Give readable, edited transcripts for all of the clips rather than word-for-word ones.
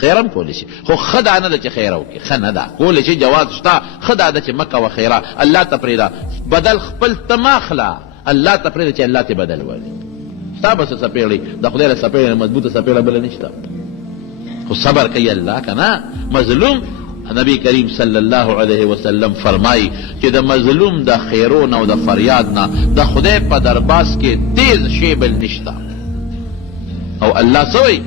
خیرم کولی شي، خو ښه دا نه ده چې خیره وکړي، ښه نه ده، کولی شي جواز شته، ښه دا ده چې مه کوه خیره، الله ته پرېږده، بدل خپل ته مه اخله، الله ته پرېږده چې الله ته بدل وړي. ستا به څه څپېړې، د خدای له څپېړې نه مضبوطه څپېړه بله نشته، خو صبر کوي الله که نه. مظلوم نبی کریم صلی الله علیه وسلم فرمایي چې د مظلوم د خیرو نه او د فریاد نه د خدای په درباس کې تیز شی بل نشته. او الله څه وایي؟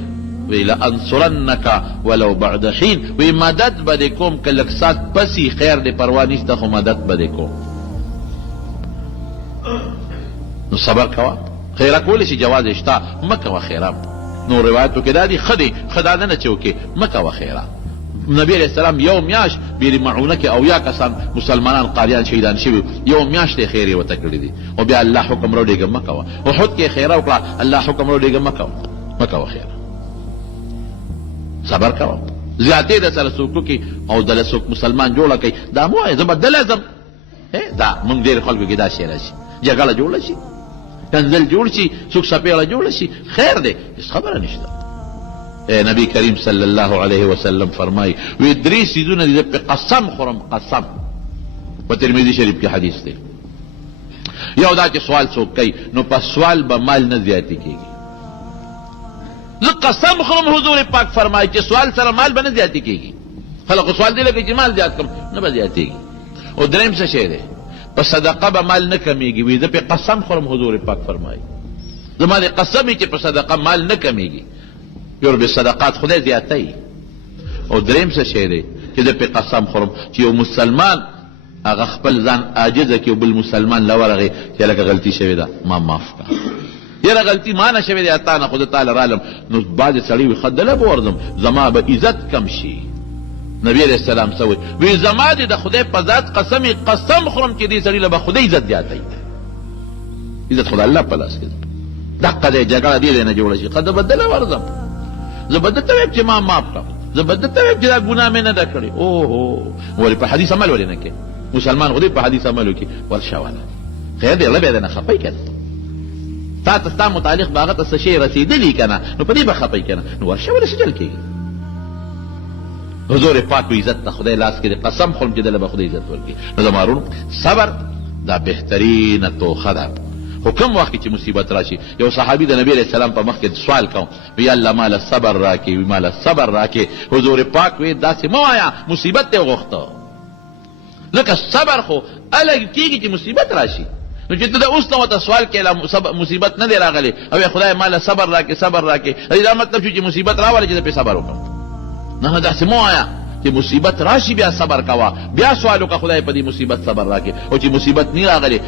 وی لانصرنک ولو بعد حین، وی مدد به دې کوم که لږ ساعت پسې خیر دې پروا نشته، خو مدد به دې کوم. نو صبر کوه، خیره کولی شي جواز یې شته، مه کوه خیره. نو روایتو کې دا دي ښه دی، ښه دا نه چې وکړې، مه کوه خیره. نبی علیہ السلام یو میاشت بیر معونه کې اویا کسان مسلمانان قاریان شهیدان شوي، یو میاشت یې خیرې ورته کړي دي، او بیا الله حکم راوړېږه مه کوه. احد کې خیره وکړه، الله حکم راوړېږه مه کوه خیره. صبر کوه، زیاتې د سره څوک وکړي او دله څوک مسلمان جوړه کوي، دا مه وایه زه به دله ځم. دا موږ ډېر خلکو کې دا شی راشي، جګړه جوړه شي، کنزل جوړ شي، څوک سپېړه جوړه شي، خیر دی، هېڅ خبره نشته. نبی کریم صلی الله علیه وسلم فرمایي وی درې څیزونه دي په قسم خورم، قسم. په ترمذي شریف کې حدیث دی. یو دا چې سوال څوک کوي نو په سوال به مال نه زیاتې کېږي. زه قسم خورم حضور پاک فرمایي چې سوال سره مال به نه زیاتې کېږي. خلکو سوال دی لکه چې مال زیات کړم، نه به زیاتېږي. او درېیم څه شی دی؟ په صدقه به مال نه کمیږي. وی زه په قسم خورم حضور پاک فرمایي زما دې قسم چې په صدقه مال نه کمیږي. یورب صدقات خدای زیاتوي. او درېیم څه شی دی چې زه په قسم خورم چې یو مسلمان هغه خپل ځان عاجزه کړي او بل مسلمان له ورغې چې لکه غلطي شوې ده ما معاف کړه، یاره غلطي ما نه شوې ده تا نه، خو زه تا له رالم. نو بعضې سړي وي ښه دله به ورځم زما به عزت کم شي. نبی علیه السلام څه وایي؟ وی زما دې د خدای په ذات قسم خورم چې دې سړي له به خدای عزت زیاتوي. عزت خدای الله په لاس کې ده. دقه دی جګړه دې نه جوړه شي، ښه زه به دله ورځم، زه به درته وایم چې ما معاف کړم، زه به درته وایم چې دا ګناه مې نه ده کړې. اوهو ولې په حدیث عمل ولې نه کوې؟ مسلمان خو دې په حدیث عمل وکړي، ورشه واله خیر دی، الله بیا دې نه خفی که نه، تا ته ستا متعلق به هغه ته څه شی رسېدلي که نه، نو په دې به خفی که نه، نو ورشه ولې سجل کېږي. حضور پاک و عزت ته خدای لاس کې دی، قسم خورم چې دله به خدای عزت ورکړي. نو زما وروڼو صبر دا بهترینه توښه ده. خو کوم وخت چې مصیبت راشي، یو صحابي د نبی علیه السلام په مخ کې سوال کوم، وی الله ماله صبر راکې، وی ماله صبر راکې. حضور پاک وی داسې مه وایه مصیبت دې غوښته، لکه صبر خو هله کېږي چې مصیبت راشي. نو چې ته د اوس نه ورته سوال کې مصیبت نه دی راغلی او خدای ماله صبر راکې صبر راکې، دا مطلب شو چې مصیبت راوله چې زه پرې صبر وکړم. نه داسې مه وایه چې مصیبت راشي بیا صبر کوه، بیا سوال وکړه خدای په دې مصیبت صبر راکې، او چې مصیبت نه راغلی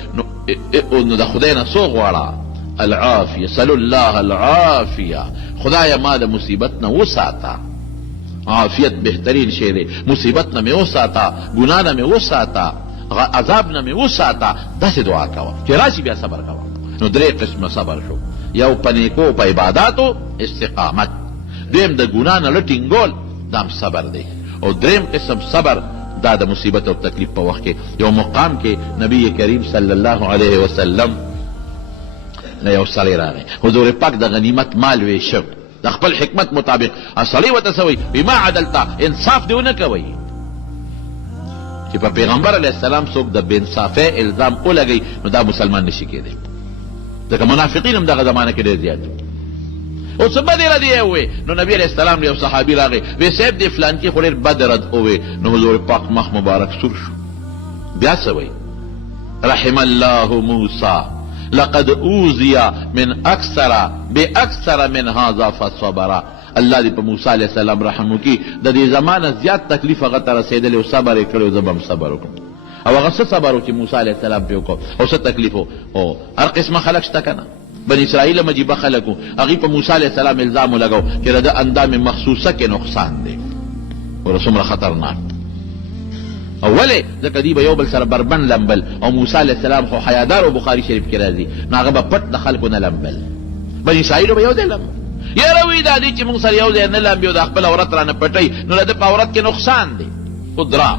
نو د خدای نه څو غواړه؟ العافیه، سلو الله العافیه، خدایه ما د مصیبت نه وساته. عافیت بهترین شی دی، مصیبت نه مې وساته، ګناه نه مې وساته، عذاب نه مې وساته. داسې دعا کوه چې راشي بیا صبر کوه. نو درې قسمه صبر شو، یو په نیکو په عباداتو استقامت، دویم د ګناه نه لږ ټینګول دام صبر دی، او دریم قسم صبر دا د مصیبت او تکلیف په وخت کې. یو مقام کې نبی کریم صلی الله علیه وسلم نه یو سړی راغی، حضور پاک د غنیمت مال ویشه د خپل حکمت مطابق. سړی ورته څه وایي؟ بما عدلته، انصاف دې ونه کوئ. چې په پیغمبر علیه السلام څوک د بې انصافۍ الزام ولګوي نو دا مسلمان نشي کېدی، ځکه منافقین هم دغه زمانه کې ډېر زیات دي. او څه بدې ردې یې ووې نو نبي علیه السلام یو صحابي راغی، وی صاحب دې فلانکي خو ډېر بد رد ووې. نو حضور پاک مخ مبارک سور شو، بیا څه وایي؟ رحم الله موسی لقد اوذي من اکثر باکثر من هذا فصبر. الله دې په موسی علیه السلام رحم وکړي، د دې زمانه زیات تکلیف هغه ته رسېدلی او صبر یې کړی، زه به هم صبر وکړم. او هغه څه صبر و چې موسی علیه السلام پرې وکړو، او څه تکلیف و. او هر قسمه خلک شته که نه، بني اسرائیل مجیبه خلک و، هغوی په موسی علیه السلام الزام ولګو چې د ده اندام مخصوصه کې نقصان دی او څومره خطرناک. او ولې؟ ځکه دوی به یو بل سره بربند لمبل، او موسی علیه السلام خو حیادار او بخاري شریف کې راځي، نو هغه به پټ د خلکو نه لمبل، بني اسرائیلو به یو ځای لمبل. یاره وی دا دی چې موږ سره یو ځای نه لمبي او د خپل عورت رانه پټوي، نو د ده په عورت کې نقصان دی. خدرا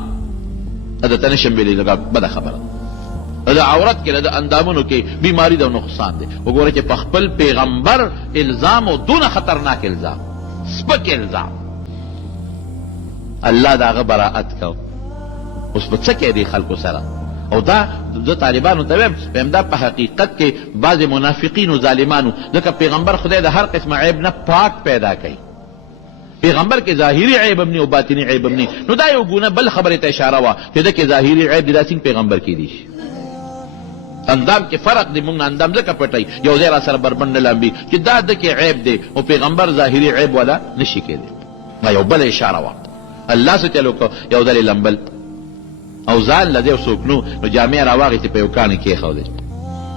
د ته نشم ویلی، لږه بده خبره د عورت کې د اندامونو کې بیماری ده او نقصان دی. وګوره چې په خپل پیغمبر الزام او دونه خطرناک الزام، سپک الزام، الله د هغه براءت کو. اوس په څه کې دی خلکو سره؟ او دا د طالبانو ته ویم دا په حقیقت کې بعض منافقین و ظالمانو، ځکه پیغمبر خدای د هر قسم عیب نه پاک پیدا کوي. پیغمبر کې ظاهري عیب هم نه او باطني عیب هم نه. نو دا یو ګونه بل خبرې ته اشاره وه چې ده کې ظاهري عیب دی، دا څنګه پیغمبر کې دی شي؟ اندام کې فرق دی، موږ نه اندام ځکه پټوي یو ځای را سره بربنډ لامبي چې دا ده کې عیب دی او پیغمبر ظاهري عیب والا نشي کېدی. دا یو بل اشاره وه. الله څه چل وکړو؟ یو ځل یې لمبل او ځان له دی څوک نو جامې را واخېستې په یو کاڼي کېښودې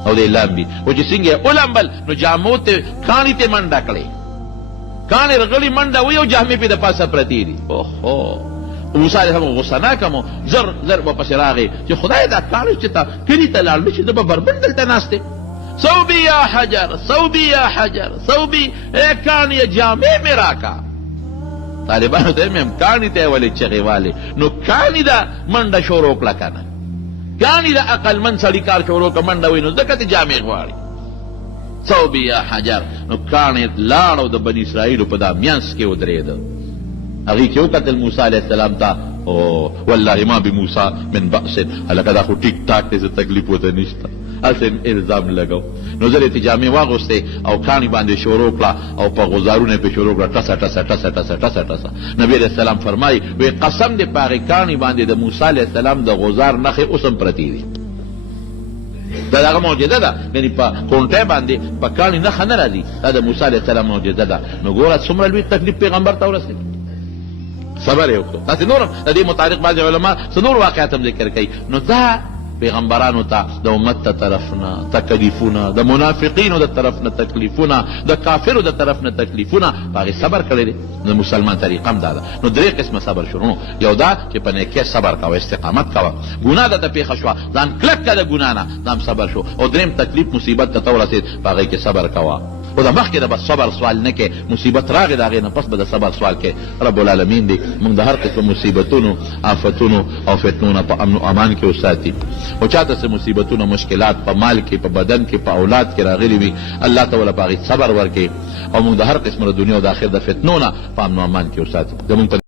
او دی لامبي. او چې څنګه یې ولمبل نو جامو ته کاڼي ته منډه کړې، کاڼې رغړې منډه وي او جامې پې د پاسه پرتې دي. اوهو موسی علیه السلام غصه ناکه مو زر زر ورپسې راغی چې خدای دا کاڼي چې تا کلي ته لاړ چې ده به بربنډ دلته ناست دی. صوبي یا حجر صوبي یا حجر صوبي، ای کاڼي جامې مې راکا. طالبانو ته میم کاڼي ته یې ولې چغې والې؟ نو کاڼي ده منډه شروع کړه که نه؟ کاڼي د عقلمند سړي کار شروع کړه منډه وایي نو ځکه ته جامې غواړي. صوبي یا حجر. نو کاڼي لاړ او د بني اسرائیلو په دا میانس کې ودرېده. هغې کې وکتل موسی علیه السلام ته، او والله ما بموسی من بأس، هلکه دا خو ټیک ټاک دی، څه تکلیف ورته نشته. هسې الزام لګو. نو زر یې جامې واغوستې او کاڼي باندې شروع کړه او په غوزارونه یې پې شروع کړه، ټسه ټسه ټسه ټسه ټسه ټسه. نبي علیه السلام فرمایي وی قسم دې په هغې کاڼي باندې د موسی علیه السلام د غوزار نښې اوس هم پرتې دي. دا د هغه معجزه ده، یعنې په کونټۍ باندې په کاڼي نښه نه راځي. دا د موسی علیه السلام معجزه ده. نو ګوره څومره لوی تکلیف پیغمبر ته ورسېد، صبر یې وکړو. داسې نور هم د دې متعلق بعضې علما څه نور واقعات هم ذکر کوي. نو دا پیغمبرانو ته د امت ته طرف نه تکلیفونه، د منافقینو د طرف نه تکلیفونه، د کافرو د طرف نه تکلیفونه، په هغې صبر کړی دی. د مسلمان طریقه هم دا ده. نو درې قسمه صبر شروع. یو دا چې په نیکۍ صبر کوه، استقامت کوه. ګناه درته پېښه شوه، ځان کلک کړه د ګناه نه، دا هم صبر شو. او درېیم تکلیف مصیبت ته ورسېد، په هغې کې صبر کوه. او د مخکې د بس صبر سوال نه کې، مصیبت راغې د هغې نه پس به د صبر سوال کې. رب العالمین دی موږ د هر قسم مصیبتونو، آفتونو او فتنو نه په امن و امان کې وساتي. او چاته څه مصیبتونه، مشکلات په مال کې، په بدن کې، په اولاد کې راغلي وي، الله تعالی په هغې صبر ورکړي او موږ د هر قسم د دنیا او د آخر د فتنو نه په امن و امان کې وساتي. زموږ